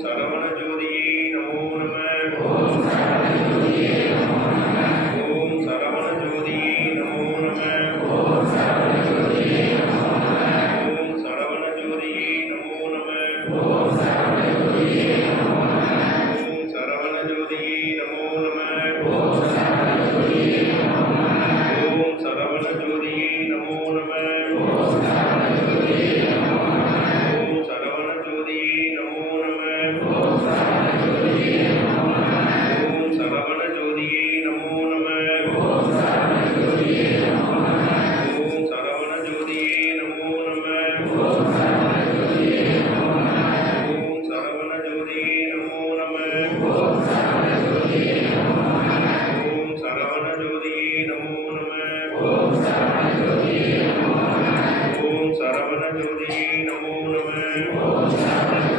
சரவண ஜோதியே நமோ நம. ஓம் சரவண ஜோதியே நமோ நம. ஓம் சரவண ஜோதியே நமோ நம. ஓம் சரவண ஜோதியே நமோ நம. ஓம் சரவண ஜோதியே நமோ நம. ஓம் சரவண ஜோதியே நமோ நம. ஓம் சரவண ஜோதியே நமோ நம. ஓம் சரவண ஜோதியே நமோ நம. ஓம் சரவண ஜோதியே நமோ நம. ஓம் சரவண ஜோதியே நமோ நம. ஓம் சரவண ஜோதியே நமோ நம. ஓம் சரவண ஜோதியே நமோ நம. ஓம் சரவண ஜோதியே நமோ நம. ஓம் சரவண ஜோதியே நமோ நம. ஓம் சரவண ஜோதியே நமோ நம. ஓம் சரவண ஜோதியே நமோ நம. ஓம் சரவண ஜோதியே நமோ நம. ஓம் சரவண ஜோதியே நமோ நம. ஓம் சரவண ஜோதியே நமோ நம. ஓம் சரவண